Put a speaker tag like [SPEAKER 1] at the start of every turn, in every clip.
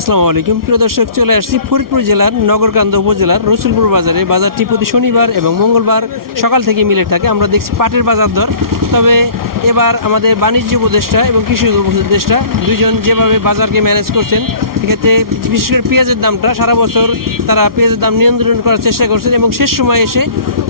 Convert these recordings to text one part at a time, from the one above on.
[SPEAKER 1] আসসালামু আলাইকুম। প্রিয় দর্শক, চলে আসছি ফরিদপুর জেলার নগরকান্দ উপজেলার রসুলপুর বাজারে। বাজারটি প্রতি শনিবার এবং মঙ্গলবার সকাল থেকে মিলে থাকে। আমরা দেখছি পাটের বাজার দর। তবে এবার আমাদের বাণিজ্য উপদেষ্টা এবং কৃষি উপদেষ্টা দুজন যেভাবে বাজারকে ম্যানেজ করছেন এক্ষেত্রে বিশেষ করে পেঁয়াজের দামটা সারা বছর তারা পেঁয়াজের দাম নিয়ন্ত্রণ করার চেষ্টা করছেন এবং শেষ সময় এসে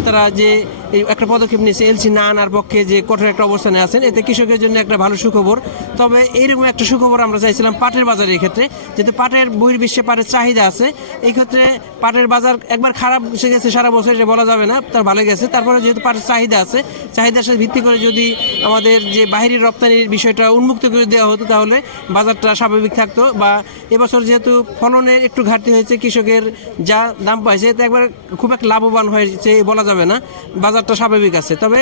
[SPEAKER 1] তারা যে এই একটা পদক্ষেপ নিয়েছে, এলসি না আনার পক্ষে যে কঠোর একটা অবস্থানে আছেন, এতে কৃষকের জন্য একটা ভালো সুখবর। তবে এইরকম একটা সুখবর আমরা চাইছিলাম পাটের বাজারের ক্ষেত্রে যেহেতু পাটের বহির্বিশ্বে পাটের চাহিদা আছে এই ক্ষেত্রে পাটের বাজার একবার খারাপ এসে গেছে সারা বছর, এটা বলা যাবে না, তার ভালো গেছে। তারপরে যেহেতু পাটের চাহিদা আছে, চাহিদার সাথে ভিত্তি করে যদি আমাদের যে বাহিরের রপ্তানির বিষয়টা উন্মুক্ত করে দেওয়া হতো, তাহলে বাজারটা স্বাভাবিক থাকতো বা এবছর যেহেতু ফলনের একটু ঘাটতি হয়েছে, কৃষকের যা দাম পাইছে, এতে একবার খুব এক লাভবান হয়েছে বলা যাবে না। বাজারটা স্বাভাবিক আছে। তবে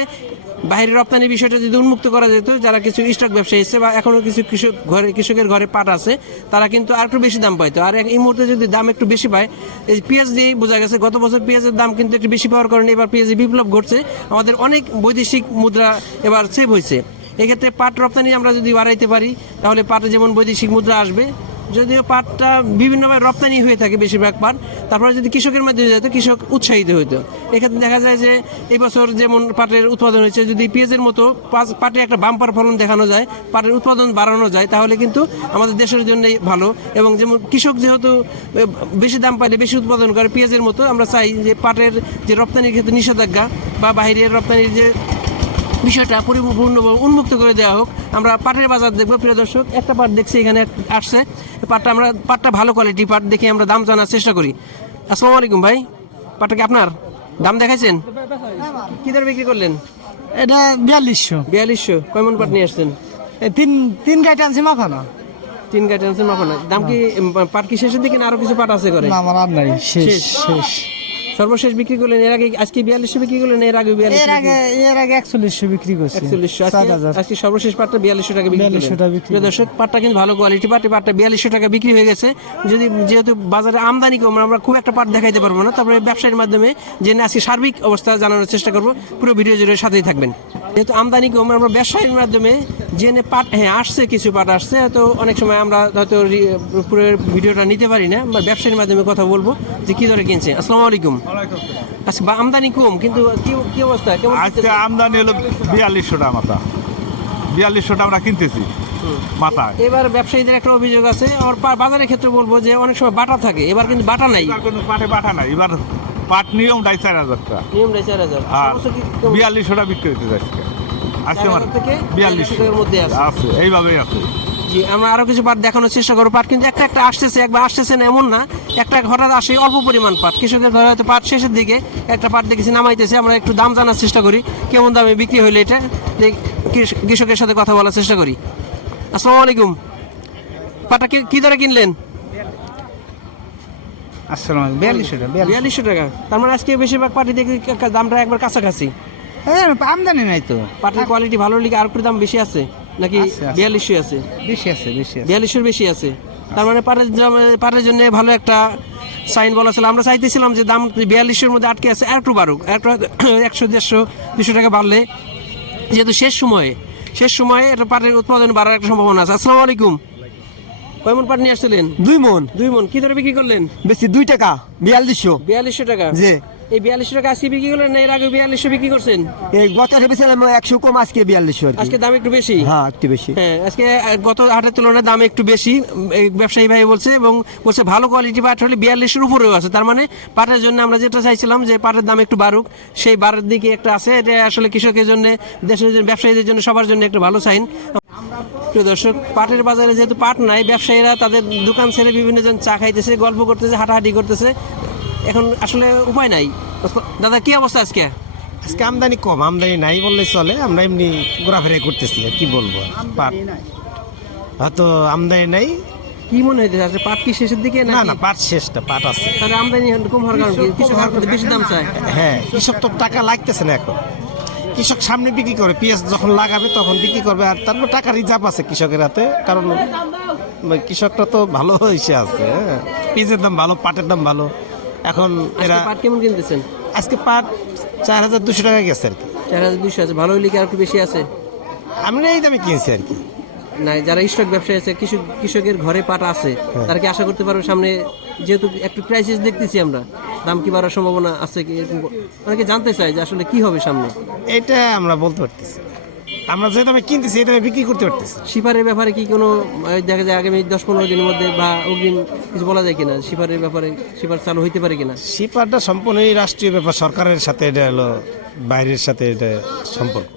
[SPEAKER 1] বাইরের রপ্তানি বিষয়টা যদি উন্মুক্ত করা যেত, যারা কিছু স্টক ব্যবসায়ী এসছে বা এখনও কিছু কৃষক ঘরে, কৃষকের ঘরে পাট আছে, তারা কিন্তু আর একটু বেশি দাম পাইতো। আর এই মুহূর্তে যদি দাম একটু বেশি পায়, এই পেঁয়াজ দিয়েই বোঝা গেছে, গত বছর পেঁয়াজের দাম কিন্তু একটু বেশি পাওয়ার কারণে এবার পেঁয়াজে বিপ্লব ঘটছে। আমাদের অনেক বৈদেশিক মুদ্রা এবার সেভ হয়েছে। এক্ষেত্রে পাট রপ্তানি আমরা যদি বাড়াইতে পারি, তাহলে পাটে যেমন বৈদেশিক মুদ্রা আসবে যদিও পাটটা বিভিন্নভাবে রপ্তানি হয়ে থাকে বেশিরভাগ পাট, তারপরে যদি কৃষকের মাধ্যমে যেত, কৃষক উৎসাহিত হতো এক্ষেত্রে দেখা যায় যে এবছর যেমন পাটের উৎপাদন হয়েছে, যদি পেঁয়াজের মতো পাটে একটা বাম্পার ফলন দেখানো যায়, পাটের উৎপাদন বাড়ানো যায়, তাহলে কিন্তু আমাদের দেশের জন্যই ভালো। এবং যেমন কৃষক যেহেতু বেশি দাম পাইলে বেশি উৎপাদন করে, পেঁয়াজের মতো আমরা চাই যে পাটের যে রপ্তানির ক্ষেত্রে নিষেধাজ্ঞা বা বাইরের রপ্তানির যে বিষয়টা পরিপূর্ণ উন্মুক্ত করে দেওয়া হোক আমরা পাটের বাজার দেখব প্রিয় দর্শক। একটা পাট দেখছি এখানে আসছে। পাটটা আমরা পাটটা ভালো কোয়ালিটি পাট দেখে আমরা দাম জানার চেষ্টা করি। আসসালামু আলাইকুম ভাই পাটটা কি আপনার? দাম দেখাইছেন? কি দর বিক্রি করলেন?
[SPEAKER 2] এটা বিয়াল্লিশশো।
[SPEAKER 1] বিয়াল্লিশশো। কয়মন পাট নিয়ে আসছেন?
[SPEAKER 2] এই তিন তিন গাইতে আনছি মাখানো
[SPEAKER 1] তিন গাড়ি আনছেন মাপা না দাম কি পাট কি শেষের দিকে না আরও কিছু পাট আছে করে
[SPEAKER 2] না আমার আর নাই। শেষ।
[SPEAKER 1] শেষ।
[SPEAKER 2] শেষ
[SPEAKER 1] সর্বশেষ বিক্রি করলেন এর আগে আজকে বিয়াল্লিশশো বিক্রি করলেন এর আগে
[SPEAKER 2] এর আগে এর আগে একচল্লিশশো বিক্রি করছে।
[SPEAKER 1] একচল্লিশশো আজকে সর্বশেষ পাটটা বিয়াল্লিশশো টাকা বিক্রি
[SPEAKER 2] টাকা বিক্রি
[SPEAKER 1] দর্শক পাটটা কিন্তু ভালো কোয়ালিটি পাট পাটটা বিয়াল্লিশশো টাকা বিক্রি হয়ে গেছে। যদি যেহেতু বাজারে আমদানি কম আমরা খুব একটা পাট দেখাইতে পারব না। তারপরে ব্যবসায়ীর মাধ্যমে জেনে আজকে সার্বিক অবস্থা জানানোর চেষ্টা করব। পুরো ভিডিও জুড়ে সাথেই থাকবেন। যেহেতু আমদানি কম আমরা ব্যবসায়ীর মাধ্যমে জেনে পাট হ্যাঁ আসছে কিছু পাট আসছে তো অনেক সময় আমরা হয়তো পুরো ভিডিওটা নিতে পারি না বা ব্যবসায়ীর মাধ্যমে কথা বলব যে কি ধরে কিনছে। আসসালামু আলাইকুম। আচ্ছা বা আমদানি কম কিন্তু কি অবস্থা? কেমন
[SPEAKER 3] আজকে আমদানি হলো বিয়াল্লিশশো টাকা মাথা। বিয়াল্লিশশো টাকা আমরা কিনতেছি মাথায়।
[SPEAKER 1] এবার ব্যবসায়ীদের একটা অভিযোগ আছে আর বাজারের ক্ষেত্রে বলব যে অনেক সময় বাটা থাকে এবার কিন্তু বাটা নাই।
[SPEAKER 3] কোনো পাটে পাঠা নাই এবার পাট নিয়ম ডাই চার হাজার টাকা।
[SPEAKER 1] নিয়মটাই চার হাজার।
[SPEAKER 3] আর
[SPEAKER 1] সমস্ত কি কেমন?
[SPEAKER 3] বিয়াল্লিশশো টাকা বিক্রি হইতে যাচ্ছে আজকে
[SPEAKER 1] চার থেকে
[SPEAKER 3] বিয়াল্লিশশো
[SPEAKER 1] মধ্যে আছে।
[SPEAKER 3] এইভাবেই আছে।
[SPEAKER 1] জি আমরা আরও কিছু পাট দেখানোর চেষ্টা করব। পাট কিন্তু একটা একটা আসতেছে একবার আসতেছে না এমন না। একটা হঠাৎ আসে অল্প পরিমাণ পাট। কৃষকের ধরে হয়তো পাট শেষের দিকে একটা পাট দেখেছি নামাইতেছে। আমরা একটু দাম জানার চেষ্টা করি কেমন দামে বিক্রি হইলে এটা। কৃষকের সাথে কথা বলার চেষ্টা করি। আসসালামু আলাইকুম। পাটটা কি- কি দরে কিনলেন?
[SPEAKER 2] আসসালাম বিয়াল্লিশশো টাকা
[SPEAKER 1] বিয়াল্লিশশো। টাকা। তার মানে আজকে বেশিরভাগ পাটি দেখি দামটা একবার কাছাকাছি।
[SPEAKER 2] আমদানি নাই তো।
[SPEAKER 1] পাটের কোয়ালিটি ভালো লিগে আর একটু দাম বেশি আছে? নাকি। বিয়াল্লিশশো আছে।
[SPEAKER 2] বেশি আছে বেশি আছে।
[SPEAKER 1] বিয়াল্লিশশোর বেশি আছে। তার মানে পাটের পাটের জন্য ভালো একটা সাইন বলা ছিল। আমরা চাইতেছিলাম যে দাম বিয়াল্লিশের মধ্যে আটকে আছে আর একটু বাড়ুক। একটু একশো দেড়শো দুশো টাকা বাড়লে। যেহেতু শেষ সময়ে শেষ সময়ে এটা পাটের উৎপাদন বাড়ার একটা সম্ভাবনা আছে। আসসালামু আলাইকুম। কয়মন পাট নিয়ে আসছিলেন?
[SPEAKER 4] দুই মন।
[SPEAKER 1] দুই মন। কি বিক্রি করলেন?
[SPEAKER 4] বেশি দুই টাকা বিয়াল্লিশশো।
[SPEAKER 1] বিয়াল্লিশশো টাকা?
[SPEAKER 4] জি।
[SPEAKER 1] এই বিয়াল্লিশশো টাকা আজকে বিক্রি করলেন এর আগে বিয়াল্লিশশো বিক্রি করছেন?
[SPEAKER 4] এই গত একশো কম আজকে বিয়াল্লিশশো
[SPEAKER 1] আজকে দাম একটু বেশি?
[SPEAKER 4] হ্যাঁ একটু বেশি।
[SPEAKER 1] হ্যাঁ আজকে গত হাটের তুলনায় দাম একটু বেশি এই ব্যবসায়ী ভাই বলছে এবং বলছে ভালো কোয়ালিটি পাট হলে বিয়াল্লিশের উপরেও আছে। তার মানে পাটের জন্য আমরা যেটা চাইছিলাম যে পাটের দাম একটু বাড়ুক সেই বাড়ার দিকে একটা আছে। এটা আসলে কৃষকের জন্য দেশের জন্য ব্যবসায়ীদের জন্য সবার জন্য একটা ভালো সাইন প্রিয় দর্শক পাটের বাজারে যেহেতু পাট নাই ব্যবসায়ীরা তাদের দোকান ছেড়ে বিভিন্ন জন চা খাইতেছে গল্প করতেছে হাঁটাহাঁটি করতেছে। এখন আসলে উপায় নাই। দাদা কি অবস্থা আজকে?
[SPEAKER 5] আজকে আমদানি কম আমদানি নাই বললে চলে। আমরা এমনি ঘোরাফেরা করতেছি আর কি বলব? পাট হয়তো আমদানি নাই।
[SPEAKER 1] কি মনে হইতেছে আসলে পাট কি শেষের দিকে
[SPEAKER 5] না না পাট শেষটা পাট আছে।
[SPEAKER 1] তাহলে আমদানি কম হওয়ার কারণ কি? কৃষক বেশি দাম চায়।
[SPEAKER 5] হ্যাঁ কৃষক তো টাকা লাগতেছে না এখন। কৃষক সামনে বিক্রি করে পেঁয়াজ যখন লাগাবে তখন বিক্রি করবে আর তারপর টাকা রিজার্ভ আছে কৃষকের হাতে কারণ কৃষকটা তো ভালো হয়েছে আছে হ্যাঁ। পেঁয়াজের দাম ভালো পাটের দাম ভালো। এখন এরা
[SPEAKER 1] পাট কেমন কিনতেছেন?
[SPEAKER 5] আজকে পাট চার হাজার দুশো টাকা গেছে আর কি।
[SPEAKER 1] চার হাজার দুশো আছে ভালো হইলে কি আর একটু বেশি আছে?
[SPEAKER 5] আমরা এই দামে কিনছি আর কি।
[SPEAKER 1] নাই যারা স্টক ব্যবসায়ী আছে কৃষক কৃষকের ঘরে পাট আছে তারা কি আশা করতে পারবে সামনে যেহেতু একটু ক্রাইসিস দেখতেছি আমরা দাম কি বাড়ার সম্ভাবনা আছে কি? এরকম অনেকে জানতে চায় যে আসলে কি হবে সামনে।
[SPEAKER 5] এটা আমরা বলতে পারতেছি আমরা যে দামে কিনতেছি এটা বিক্রি করতে পারতেছি
[SPEAKER 1] শিপারের ব্যাপারে কি কোনো দেখা যায় আগামী দশ পনেরো দিনের মধ্যে বা অগ্রিম কিছু বলা যায় কিনা? শিপারের ব্যাপারে শিপার চালু হইতে পারে কিনা?
[SPEAKER 5] শিপারটা সম্পূর্ণই রাষ্ট্রীয় ব্যাপার সরকারের সাথে এটা হলো বাইরের সাথে এটা সম্পর্ক।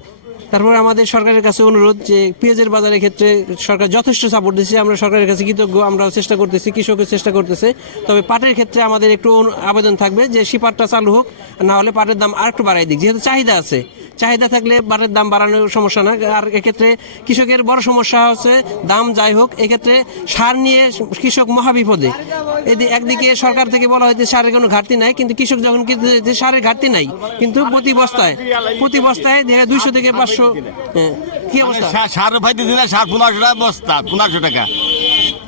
[SPEAKER 1] তারপরে আমাদের সরকারের কাছে অনুরোধ যে পেঁয়াজের বাজারের ক্ষেত্রে সরকার যথেষ্ট সাপোর্ট দিচ্ছে আমরা সরকারের কাছে কৃতজ্ঞ আমরা চেষ্টা করতেছি কৃষকের চেষ্টা করতেছে। তবে পাটের ক্ষেত্রে আমাদের একটু আবেদন থাকবে যে, শিপারটা চালু হোক না হলে পাটের দাম আর একটু বাড়াই দিক। যেহেতু চাহিদা আছে চাহিদা থাকলে পাটের দাম বাড়ানোর সমস্যা না। আর এক্ষেত্রে কৃষকের বড় সমস্যা হচ্ছে দাম যাই হোক এক্ষেত্রে সার নিয়ে কৃষক মহাবিপদে। এদি একদিকে সরকার থেকে বলা হয়েছে সারের কোনো ঘাটতি নাই কিন্তু কৃষক যখন কিনতে সারের ঘাটতি নাই কিন্তু প্রতি বস্তায় প্রতি বস্তায় দেখা দুইশো থেকে পাঁচশো কি অবস্থা?
[SPEAKER 6] সার পাইতেছি না সার পনেরোশো টাকা বস্তা পনেরোশো টাকা।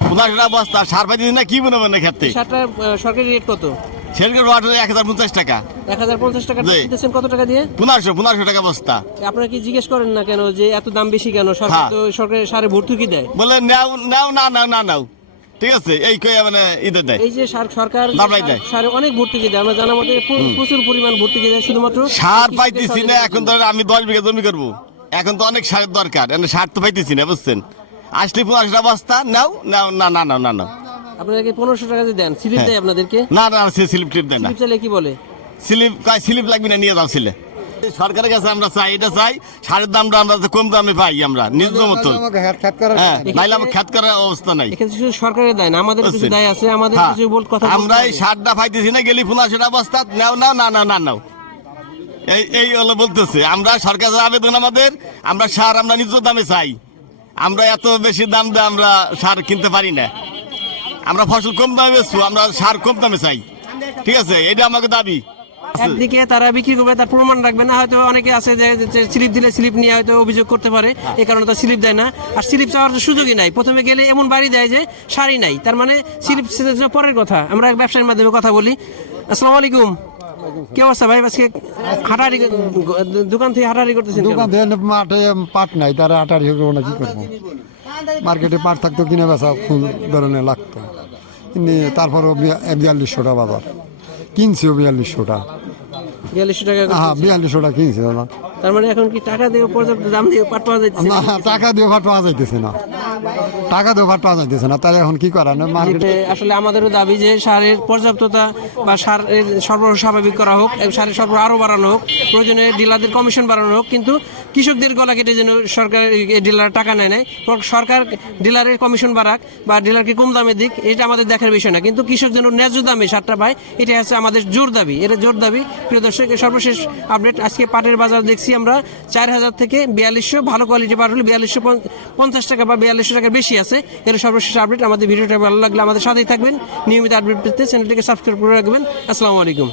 [SPEAKER 6] পনেরোশো টাকা বস্তা সার পাইতেছি না কি বানাবেন না ক্ষেত্রে
[SPEAKER 1] সারটার আহ, সরকারি রেট কত?
[SPEAKER 6] সেলকে ওয়াটার এক হাজার পঞ্চাশ টাকা।
[SPEAKER 1] এক হাজার পঞ্চাশ টাকা
[SPEAKER 6] জি।
[SPEAKER 1] দিতেছেন কত টাকা দিয়ে?
[SPEAKER 6] পনেরোশো পনেরোশো টাকা বস্তা।
[SPEAKER 1] আপনারা কি জিজ্ঞেস করেন না কেন যে এত দাম বেশি কেন? সরকার
[SPEAKER 6] হ্যাঁ।
[SPEAKER 1] তো সরকারের সারে ভর্তুকি দেয়।
[SPEAKER 6] বলে নাও নাও না নাও না নাও। ঠিক আছে এই কয়ে মানে ঈদে দেয়।
[SPEAKER 1] এই যে সার সরকার
[SPEAKER 6] দাবড়াই দেয়।
[SPEAKER 1] সারে অনেক ভর্তুকি দেয়। আমরা জানা মতে প্র- প্রচুর পরিমাণ ভর্তুকি দেয়। শুধুমাত্র
[SPEAKER 6] সার পাইতেছি না এখন ধর আমি দশ বিঘা জমি করব। এখন তো অনেক সারের দরকার। এখন সার তো পাইতেছি না বুঝছেন? আসলে পনেরোশো টাকা বস্তা নাও নাও না না নাও না নাও
[SPEAKER 1] আপনাদেরকে পনেরোশো টাকা দিয়ে দেন। স্লিপ
[SPEAKER 6] হ্যাঁ।
[SPEAKER 1] দেয় আপনাদেরকে?
[SPEAKER 6] না না সে স্লিপ টিপ দেয় না।
[SPEAKER 1] স্লিপ চাইলে কি বলে?
[SPEAKER 6] স্লিপ কয় স্লিপ লাগবে না নিয়ে যাও সরকারের কাছে আমরা চাই এটা চাই সারের দামটা আমরা কম দামে পাই আমরা নিজ মতো হ্যাঁ নাইলে আমার খ্যাত করার অবস্থা নাই।
[SPEAKER 1] শুধু সরকারের দায় না আমাদের কিছু দায় আছে আমাদের
[SPEAKER 6] হ্যাঁ,
[SPEAKER 1] কিছু বল কথা
[SPEAKER 6] আমরা এই। সারটা পাইতেছি না গেলি বস্তা নাও নাও না না না নাও। এই এই হলো বলতেছে আমরা সরকারের আবেদন আমাদের আমরা সার আমরা নিজ দামে চাই। আমরা এত বেশি দাম দিয়ে আমরা সার কিনতে পারি না। আমরা ফসল কম দামে বেচবো আমরা সার কম দামে চাই। ঠিক আছে? এটা আমাকে দাবি।
[SPEAKER 1] একদিকে তারা বিক্রি করবে তার প্রমাণ রাখবে না হয়তো অনেকে আছে যে স্লিপ দিলে স্লিপ নিয়ে হয়তো অভিযোগ করতে পারে এ কারণে তার স্লিপ দেয় না। আর স্লিপ চাওয়ার সুযোগই নাই। প্রথমে গেলে এমন বাড়ি দেয় যে শাড়ি নাই। তার মানে স্লিপ পরের কথা। আমরা ব্যবসার ব্যবসায়ীর মাধ্যমে কথা বলি। আসসালামু আলাইকুম। কি অবস্থা ভাই? আজকে হাঁটাহাঁটি দোকান থেকে হাঁটাহাঁটি করতেছেন
[SPEAKER 7] দোকান থেকে মাঠে পাট নাই তারা আটারি করব না কি করব? মার্কেটে পাট থাকতো কিনে বেচা ফুল ধরনের লাগতো। তারপরও বিয়া- বিয়াল্লিশশোটা বাজার। কিনছিও বিয়াল্লিশশোটা।
[SPEAKER 1] বিয়াল্লিশশো টাকা।
[SPEAKER 7] হ্যাঁ বিয়াল্লিশশোটা কিনছে। না
[SPEAKER 1] তার মানে এখন কি টাকা দিয়ে পর্যাপ্ত দাম দিয়ে পাট পাওয়া যাচ্ছে
[SPEAKER 7] না টাকা দিয়ে ভাট পাওয়া যাইতেছে না। টাকা দিয়ে পাওয়া যাইতেছে না তাই এখন কি করা মার্কেটে
[SPEAKER 1] আসলে আমাদেরও দাবি যে সারের পর্যাপ্ততা বা সারের সরবরাহ স্বাভাবিক করা হোক সারের সরবরাহ আরও বাড়ানো হোক, প্রয়োজনে ডিলারদের কমিশন বাড়ানো হোক, কিন্তু কৃষকদের গলা কেটে যেন সরকার ডিলার টাকা নেয় নেয় সরকার ডিলারের কমিশন বাড়াক বা ডিলারকে কম দামে দিক, এটা আমাদের দেখার বিষয় না। কিন্তু কৃষক যেন ন্যায্য দামে সারটা পায় এটা হচ্ছে আমাদের জোর দাবি। এটা জোর দাবি। প্রিয় দর্শক সর্বশেষ আপডেট, আজকে পাটের বাজার দেখছি আমরা, চার হাজার থেকে বিয়াল্লিশশো, ভালো কোয়ালিটি পাট হলে বিয়াল্লিশশো পঞ্চাশ টাকা বা বিয়াল্লিশশো টাকার বেশি আছে। এর সর্বশেষ আপডেট আমাদের ভিডিওটা ভালো লাগলে আমাদের সাথেই থাকবেন। নিয়মিত আপডেট পেতে চ্যানেলটিকে সাবস্ক্রাইব করে রাখবেন। আসসালামু আলাইকুম।